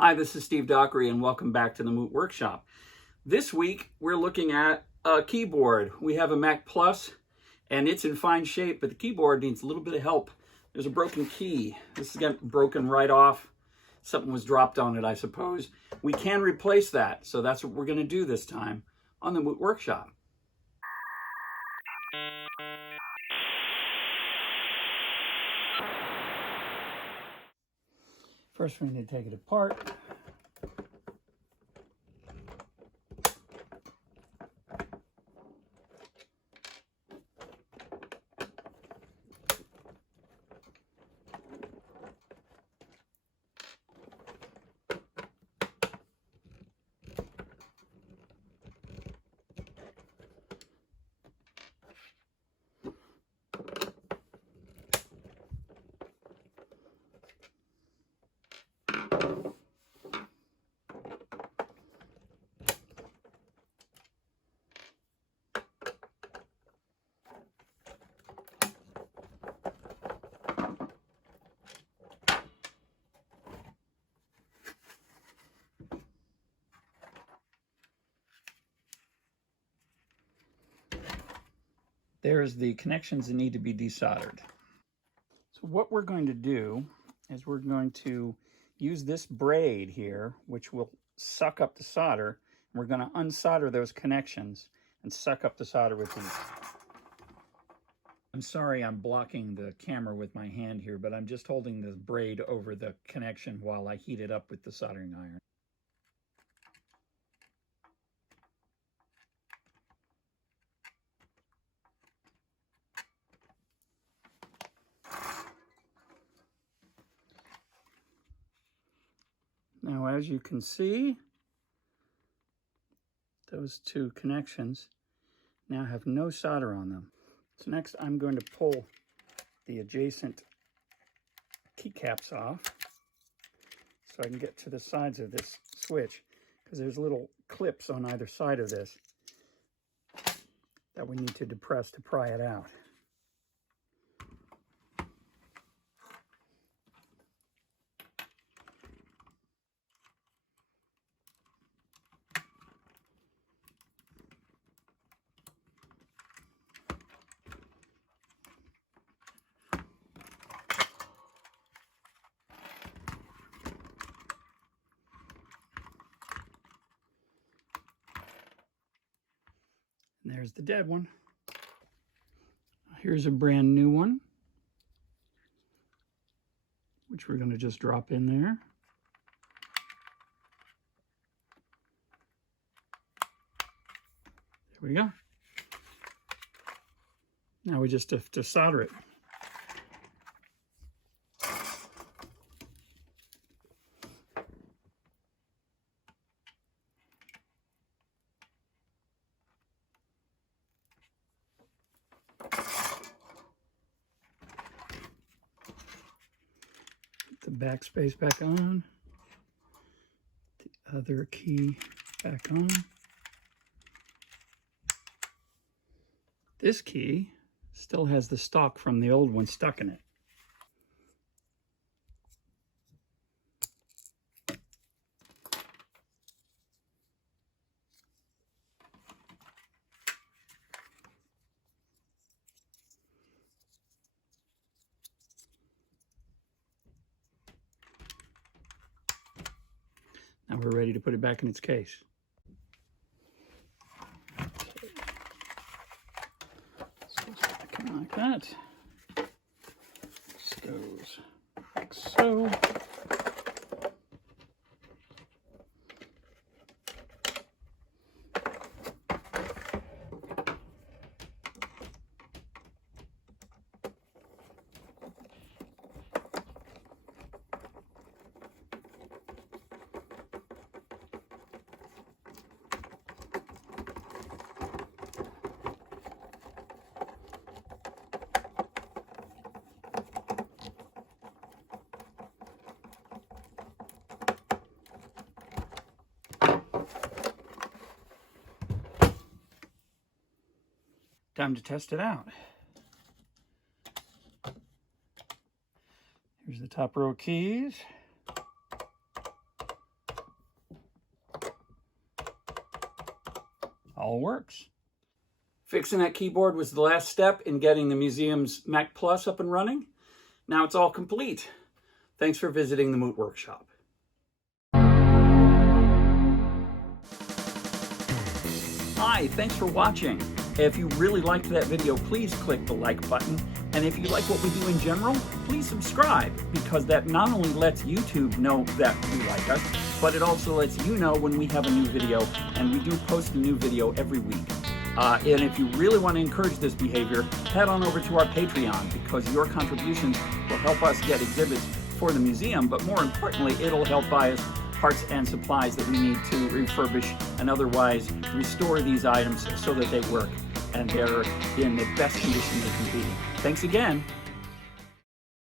Hi, this is Steve Dockery and welcome back to the Moot Workshop. This week we're looking at a keyboard. We have a Mac Plus and it's in fine shape, but the keyboard needs a little bit of help. There's a broken key. This is getting broken right off. Something was dropped on it, I suppose. We can replace that, so that's what we're going to do this time on the Moot Workshop. First, we need to take it apart. There's the connections that need to be desoldered. So what we're going to do is we're going to use this braid here, which will suck up the solder. And we're going to unsolder those connections and suck up the solder with these. I'm sorry I'm blocking the camera with my hand here, but I'm just holding the braid over the connection while I heat it up with the soldering iron. Now, as you can see, those two connections now have no solder on them. So next I'm going to pull the adjacent keycaps off so I can get to the sides of this switch, because there's little clips on either side of this that we need to depress to pry it out. And there's the dead one. Here's a brand new one, which we're going to just drop in there. There we go. Now we just have to solder it. The backspace back on, the other key back on. This key still has the stock from the old one stuck in it. Now we're ready to put it back in its case. So it's back in like that. This goes like so. Time to test it out. Here's the top row keys. all works. Fixing that keyboard was the last step in getting the museum's Mac Plus up and running. Now it's all complete. Thanks for visiting the Moot Workshop. Hi, thanks for watching. If you really liked that video, please click the like button. And if you like what we do in general, please subscribe, because that not only lets YouTube know that you like us, but it also lets you know when we have a new video, and we do post a new video every week. And if you really want to encourage this behavior, head on over to our Patreon, because your contributions will help us get exhibits for the museum, but more importantly, it'll help buy us parts and supplies that we need to refurbish and otherwise restore these items so that they work and they're in the best condition they can be. Thanks again.